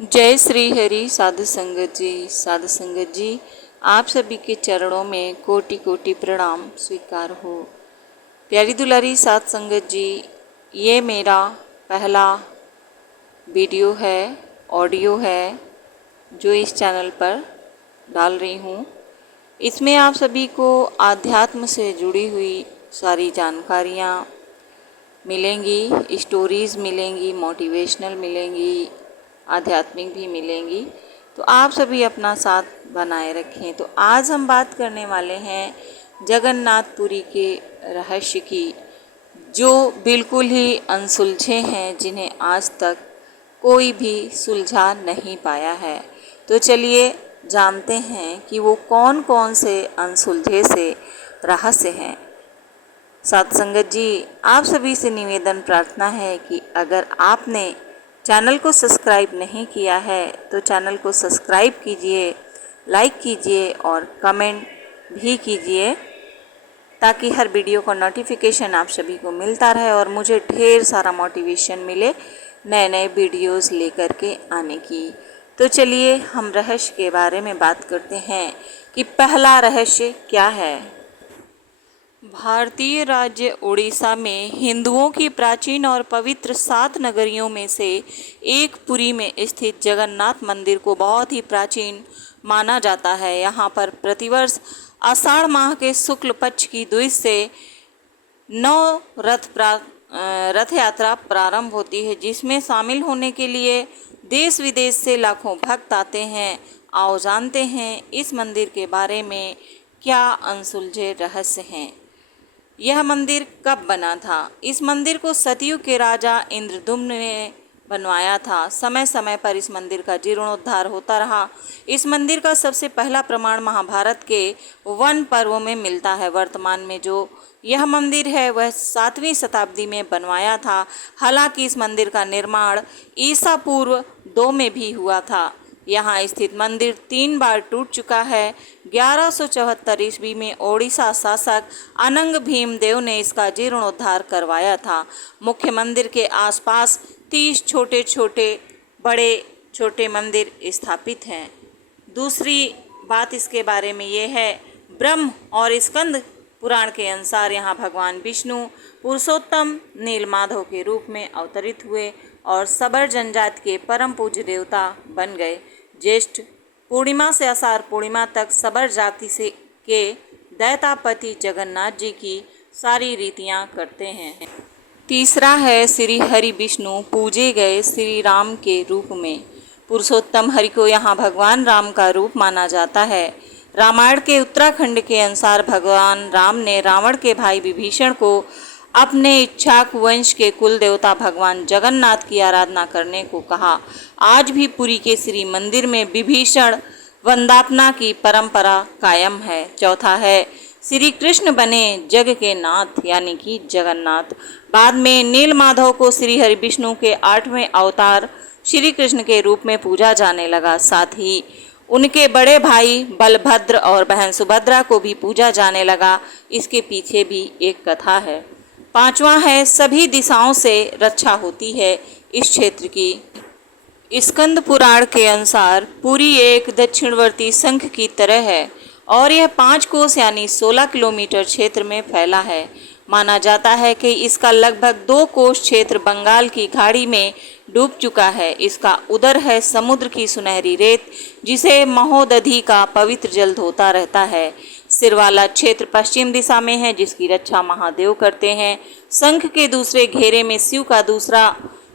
जय श्री हरि साधु संगत जी, आप सभी के चरणों में कोटि कोटि प्रणाम स्वीकार हो। प्यारी दुलारी साध संगत जी, ये मेरा पहला वीडियो है, ऑडियो है जो इस चैनल पर डाल रही हूँ। इसमें आप सभी को आध्यात्म से जुड़ी हुई सारी जानकारियाँ मिलेंगी, स्टोरीज़ मिलेंगी, मोटिवेशनल मिलेंगी, आध्यात्मिक भी मिलेंगी। तो आप सभी अपना साथ बनाए रखें। तो आज हम बात करने वाले हैं जगन्नाथपुरी के रहस्य की, जो बिल्कुल ही अनसुलझे हैं, जिन्हें आज तक कोई भी सुलझा नहीं पाया है। तो चलिए जानते हैं कि वो कौन कौन से अनसुलझे से रहस्य हैं। साथ संगत जी, आप सभी से निवेदन प्रार्थना है कि अगर आपने चैनल को सब्सक्राइब नहीं किया है तो चैनल को सब्सक्राइब कीजिए, लाइक कीजिए और कमेंट भी कीजिए, ताकि हर वीडियो का नोटिफिकेशन आप सभी को मिलता रहे और मुझे ढेर सारा मोटिवेशन मिले नए नए वीडियोस लेकर के आने की। तो चलिए हम रहस्य के बारे में बात करते हैं कि पहला रहस्य क्या है। भारतीय राज्य उड़ीसा में हिंदुओं की प्राचीन और पवित्र 7 नगरियों में से एक पुरी में स्थित जगन्नाथ मंदिर को बहुत ही प्राचीन माना जाता है। यहाँ पर प्रतिवर्ष आषाढ़ माह के शुक्ल पक्ष की द्विज से 9 रथ यात्रा प्रारंभ होती है, जिसमें शामिल होने के लिए देश विदेश से लाखों भक्त आते हैं। आओ जानते हैं इस मंदिर के बारे में क्या अनसुलझे रहस्य हैं। यह मंदिर कब बना था? इस मंदिर को सतयुग के राजा इंद्रदुम्न ने बनवाया था। समय समय पर इस मंदिर का जीर्णोद्धार होता रहा। इस मंदिर का सबसे पहला प्रमाण महाभारत के वन पर्व में मिलता है। वर्तमान में जो यह मंदिर है वह 7वीं शताब्दी में बनवाया था। हालांकि इस मंदिर का निर्माण ईसा पूर्व 2 में भी हुआ था। यहाँ स्थित मंदिर 3 बार टूट चुका है। 1174 ईस्वी में ओडिशा शासक अनंग भीमदेव ने इसका जीर्णोद्धार करवाया था। मुख्य मंदिर के आसपास 30 बड़े छोटे मंदिर स्थापित हैं। दूसरी बात इसके बारे में ये है, ब्रह्म और स्कंद पुराण के अनुसार यहाँ भगवान विष्णु पुरुषोत्तम नीलमाधव के रूप में अवतरित हुए और सबर जनजाति के परम पूज्य देवता बन गए। ज्येष्ठ पूर्णिमा से आषाढ़ पूर्णिमा तक सबर जाति से के दैतापति जगन्नाथ जी की सारी रीतियां करते हैं। तीसरा है श्री हरि विष्णु पूजे गए श्री राम के रूप में। पुरुषोत्तम हरि को यहाँ भगवान राम का रूप माना जाता है। रामायण के उत्तराखंड के अनुसार भगवान राम ने रावण के भाई विभीषण को अपने इक्ष्वाकु वंश के कुल देवता भगवान जगन्नाथ की आराधना करने को कहा। आज भी पुरी के श्री मंदिर में विभीषण वंदापना की परंपरा कायम है। चौथा है श्री कृष्ण बने जग के नाथ यानी कि जगन्नाथ। बाद में नीलमाधव को श्री हरि विष्णु के 8वें अवतार श्री कृष्ण के रूप में पूजा जाने लगा। साथ ही उनके बड़े भाई बलभद्र और बहन सुभद्रा को भी पूजा जाने लगा। इसके पीछे भी एक कथा है। पांचवा है सभी दिशाओं से रक्षा होती है इस क्षेत्र की। स्कंद पुराण के अनुसार पुरी एक दक्षिणवर्ती शंख की तरह है और यह 5 कोस यानी 16 किलोमीटर क्षेत्र में फैला है। माना जाता है कि इसका लगभग 2 कोस क्षेत्र बंगाल की खाड़ी में डूब चुका है। इसका उदर है समुद्र की सुनहरी रेत, जिसे महोदधि का पवित्र जल धोता रहता है। सिर वाला क्षेत्र पश्चिम दिशा में है, जिसकी रक्षा महादेव करते हैं। शंख के दूसरे घेरे में शिव का दूसरा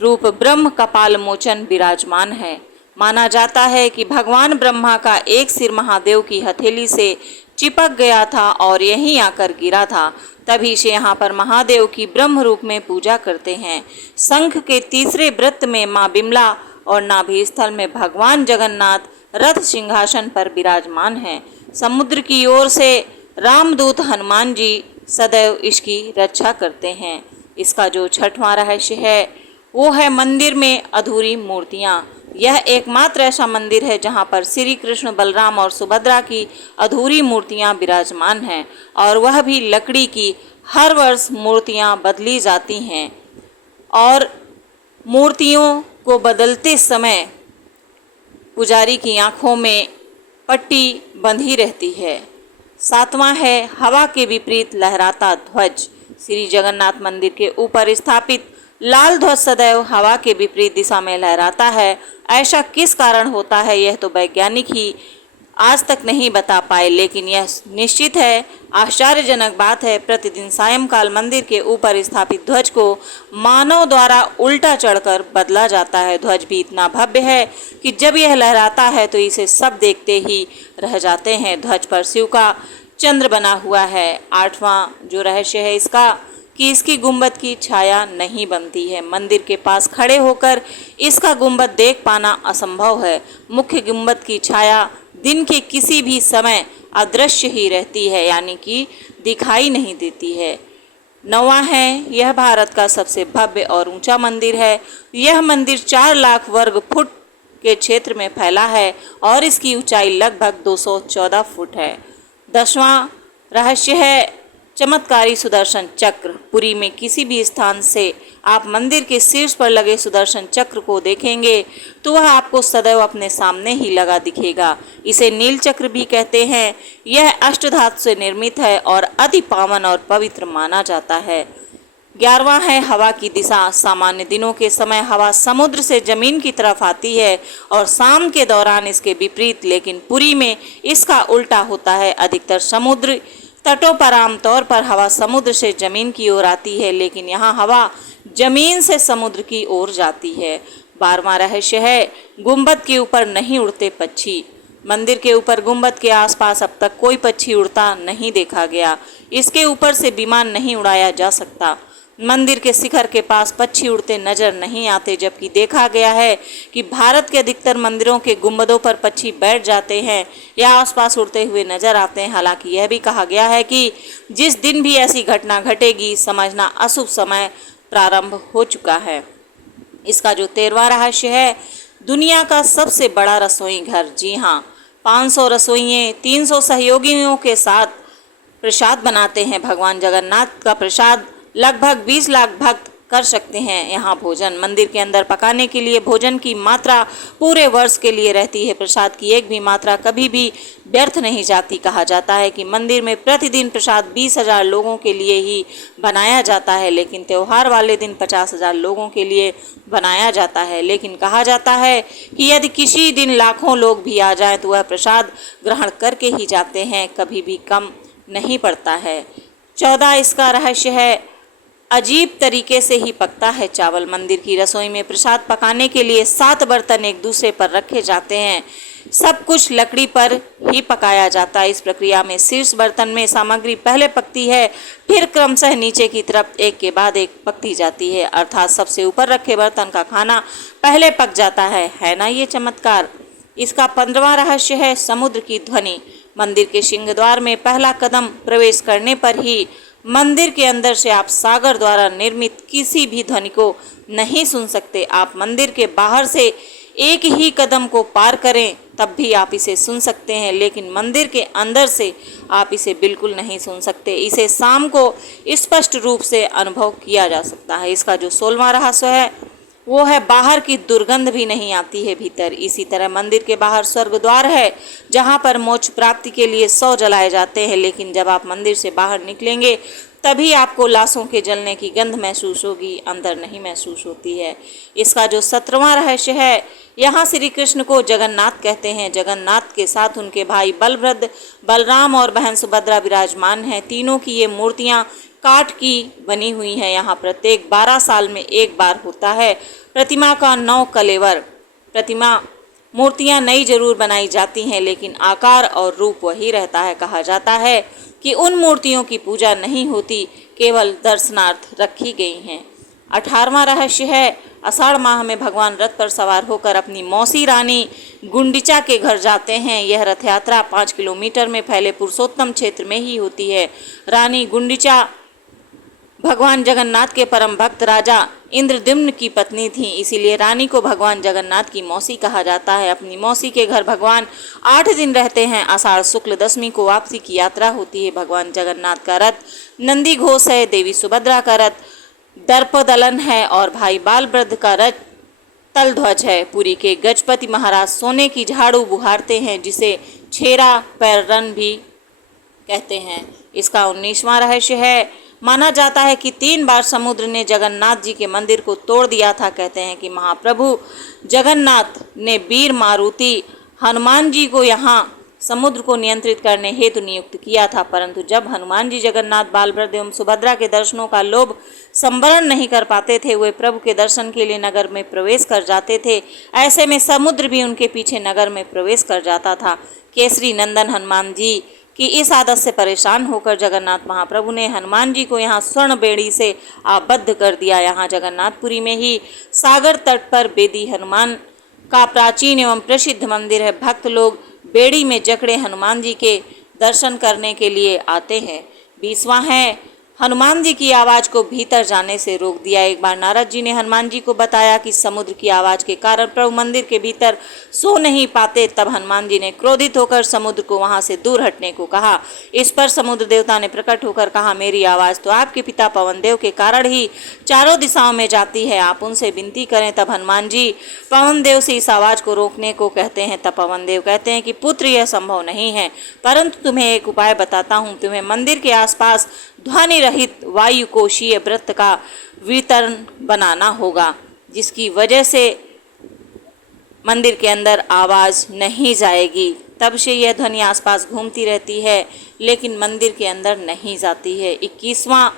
रूप ब्रह्म कपाल मोचन विराजमान है। माना जाता है कि भगवान ब्रह्मा का एक सिर महादेव की हथेली से चिपक गया था और यहीं आकर गिरा था। तभी से यहाँ पर महादेव की ब्रह्म रूप में पूजा करते हैं। शंख के तीसरे वृत्त में माँ बिमला और नाभि स्थल में भगवान जगन्नाथ रथ सिंहासन पर विराजमान हैं। समुद्र की ओर से रामदूत हनुमान जी सदैव इसकी रक्षा करते हैं। इसका जो 6वां रहस्य है वो है मंदिर में अधूरी मूर्तियाँ। यह एकमात्र ऐसा मंदिर है जहाँ पर श्री कृष्ण बलराम और सुभद्रा की अधूरी मूर्तियाँ विराजमान हैं और वह भी लकड़ी की। हर वर्ष मूर्तियाँ बदली जाती हैं और मूर्तियों को बदलते समय पुजारी की आंखों में पट्टी बंधी रहती है। 7वां है हवा के विपरीत लहराता ध्वज। श्री जगन्नाथ मंदिर के ऊपर स्थापित लाल ध्वज सदैव हवा के विपरीत दिशा में लहराता है। ऐसा किस कारण होता है यह तो वैज्ञानिक ही आज तक नहीं बता पाए, लेकिन यह निश्चित है, आश्चर्यजनक बात है, प्रतिदिन सायंकाल मंदिर के ऊपर स्थापित ध्वज को मानव द्वारा उल्टा चढ़कर बदला जाता है। ध्वज भी इतना भव्य है कि जब यह लहराता है तो इसे सब देखते ही रह जाते हैं। ध्वज पर शिव का चंद्र बना हुआ है। 8वां जो रहस्य है इसका कि इसकी गुंबद की छाया नहीं बनती है। मंदिर के पास खड़े होकर इसका गुंबद देख पाना असंभव है। मुख्य गुंबद की छाया दिन के किसी भी समय अदृश्य ही रहती है, यानी कि दिखाई नहीं देती है। 9वां है यह भारत का सबसे भव्य और ऊंचा मंदिर है। यह मंदिर 4 लाख वर्ग फुट के क्षेत्र में फैला है और इसकी ऊंचाई लगभग 214 फुट है। 10वां रहस्य है चमत्कारी सुदर्शन चक्र। पुरी में किसी भी स्थान से आप मंदिर के शीर्ष पर लगे सुदर्शन चक्र को देखेंगे तो वह आपको सदैव अपने सामने ही लगा दिखेगा। इसे नील चक्र भी कहते हैं। यह अष्टधातु से निर्मित है और अति पावन और पवित्र माना जाता है। 11वां है हवा की दिशा। सामान्य दिनों के समय हवा समुद्र से जमीन की तरफ आती है और शाम के दौरान इसके विपरीत, लेकिन पुरी में इसका उल्टा होता है। अधिकतर समुद्र तटों पर आमतौर पर हवा समुद्र से जमीन की ओर आती है, लेकिन यहाँ हवा जमीन से समुद्र की ओर जाती है। 12वां रहस्य है गुंबद के ऊपर नहीं उड़ते पक्षी। मंदिर के ऊपर गुंबद के आसपास अब तक कोई पक्षी उड़ता नहीं देखा गया। इसके ऊपर से विमान नहीं उड़ाया जा सकता। मंदिर के शिखर के पास पक्षी उड़ते नजर नहीं आते, जबकि देखा गया है कि भारत के अधिकतर मंदिरों के गुंबदों पर पक्षी बैठ जाते हैं या आसपास उड़ते हुए नजर आते हैं। हालांकि यह भी कहा गया है कि जिस दिन भी ऐसी घटना घटेगी समझना अशुभ समय प्रारंभ हो चुका है। इसका जो 13वां रहस्य है दुनिया का सबसे बड़ा रसोई घर। जी हाँ, 500 रसोइये 300 सहयोगियों के साथ प्रसाद बनाते हैं। भगवान जगन्नाथ का प्रसाद लगभग 20 लाख भक्त कर सकते हैं यहाँ भोजन। मंदिर के अंदर पकाने के लिए भोजन की मात्रा पूरे वर्ष के लिए रहती है। प्रसाद की एक भी मात्रा कभी भी व्यर्थ नहीं जाती। कहा जाता है कि मंदिर में प्रतिदिन प्रसाद 20,000 लोगों के लिए ही बनाया जाता है, लेकिन त्यौहार वाले दिन 50,000 लोगों के लिए बनाया जाता है। लेकिन कहा जाता है कि यदि किसी दिन लाखों लोग भी आ जाएं तो वह प्रसाद ग्रहण करके ही जाते हैं, कभी भी कम नहीं पड़ता है। 14 इसका रहस्य है अजीब तरीके से ही पकता है चावल। मंदिर की रसोई में प्रसाद पकाने के लिए 7 बर्तन एक दूसरे पर रखे जाते हैं। सब कुछ लकड़ी पर ही पकाया जाता है। इस प्रक्रिया में शीर्ष बर्तन में सामग्री पहले पकती है, फिर क्रमशः नीचे की तरफ एक के बाद एक पकती जाती है, अर्थात सबसे ऊपर रखे बर्तन का खाना पहले पक जाता है ना ये चमत्कार। इसका 15वां रहस्य है समुद्र की ध्वनि। मंदिर के सिंहद्वार में पहला कदम प्रवेश करने पर ही मंदिर के अंदर से आप सागर द्वारा निर्मित किसी भी ध्वनि को नहीं सुन सकते। आप मंदिर के बाहर से एक ही कदम को पार करें तब भी आप इसे सुन सकते हैं, लेकिन मंदिर के अंदर से आप इसे बिल्कुल नहीं सुन सकते। इसे शाम को स्पष्ट रूप से अनुभव किया जा सकता है। इसका जो 16वां रहस्य है वो है बाहर की दुर्गंध भी नहीं आती है भीतर। इसी तरह मंदिर के बाहर स्वर्ग द्वार है जहाँ पर मोक्ष प्राप्ति के लिए 100 जलाए जाते हैं, लेकिन जब आप मंदिर से बाहर निकलेंगे तभी आपको लाशों के जलने की गंध महसूस होगी, अंदर नहीं महसूस होती है। इसका जो 17वां रहस्य है यहाँ श्री कृष्ण को जगन्नाथ कहते हैं। जगन्नाथ के साथ उनके भाई बलभद्र, बलराम और बहन सुभद्रा विराजमान हैं। तीनों की ये मूर्तियाँ काठ की बनी हुई है। यहाँ प्रत्येक 12 साल में एक बार होता है। प्रतिमा का 9 कलेवर। मूर्तियाँ नई जरूर बनाई जाती हैं, लेकिन आकार और रूप वही रहता है। कहा जाता है कि उन मूर्तियों की पूजा नहीं होती, केवल दर्शनार्थ रखी गई हैं। 18वां रहस्य है आषाढ़ माह में भगवान रथ पर सवार होकर अपनी मौसी रानी गुंडिचा के घर जाते हैं। यह रथ यात्रा 5 किलोमीटर में फैले पुरुषोत्तम क्षेत्र में ही होती है। रानी गुंडिचा भगवान जगन्नाथ के परम भक्त राजा इंद्रद्युम्न की पत्नी थी, इसीलिए रानी को भगवान जगन्नाथ की मौसी कहा जाता है। अपनी मौसी के घर भगवान 8 दिन रहते हैं। आषाढ़ शुक्ल दशमी को वापसी की यात्रा होती है। भगवान जगन्नाथ का रथ नंदी घोष है, देवी सुभद्रा का रथ दर्पदलन है और भाई बालभद्र का रथ तल ध्वज है। पुरी के गजपति महाराज सोने की झाड़ू बुहारते हैं, जिसे छेरा पैरन भी कहते हैं। इसका 19वां रहस्य है, माना जाता है कि 3 बार समुद्र ने जगन्नाथ जी के मंदिर को तोड़ दिया था। कहते हैं कि महाप्रभु जगन्नाथ ने वीर मारुति हनुमान जी को यहाँ समुद्र को नियंत्रित करने हेतु नियुक्त किया था, परंतु जब हनुमान जी जगन्नाथ, बालभद्र एवं सुभद्रा के दर्शनों का लोभ संवरण नहीं कर पाते थे, वे प्रभु के दर्शन के लिए नगर में प्रवेश कर जाते थे। ऐसे में समुद्र भी उनके पीछे नगर में प्रवेश कर जाता था। केसरी नंदन हनुमान जी कि इस आदत से परेशान होकर जगन्नाथ महाप्रभु ने हनुमान जी को यहाँ स्वर्ण बेड़ी से आबद्ध कर दिया। यहाँ जगन्नाथपुरी में ही सागर तट पर बेदी हनुमान का प्राचीन एवं प्रसिद्ध मंदिर है। भक्त लोग बेड़ी में जकड़े हनुमान जी के दर्शन करने के लिए आते हैं। 20वां है, हनुमान जी की आवाज़ को भीतर जाने से रोक दिया। एक बार नारद जी ने हनुमान जी को बताया कि समुद्र की आवाज़ के कारण प्रभु मंदिर के भीतर सो नहीं पाते। तब हनुमान जी ने क्रोधित होकर समुद्र को वहां से दूर हटने को कहा। इस पर समुद्र देवता ने प्रकट होकर कहा, मेरी आवाज़ तो आपके पिता पवन देव के कारण ही चारों दिशाओं में जाती है, आप उनसे विनती करें। तब हनुमान जी पवन देव से इस आवाज़ को रोकने को कहते हैं। तब पवन देव कहते हैं कि पुत्र, यह संभव नहीं है, परंतु तुम्हें एक उपाय बताता हूँ। तुम्हें मंदिर के आसपास ध्वनि रहित वायु कोशीय वृत्त का वितरण बनाना होगा, जिसकी वजह से मंदिर के अंदर आवाज़ नहीं जाएगी। तब से यह ध्वनि आसपास घूमती रहती है, लेकिन मंदिर के अंदर नहीं जाती है। 21वां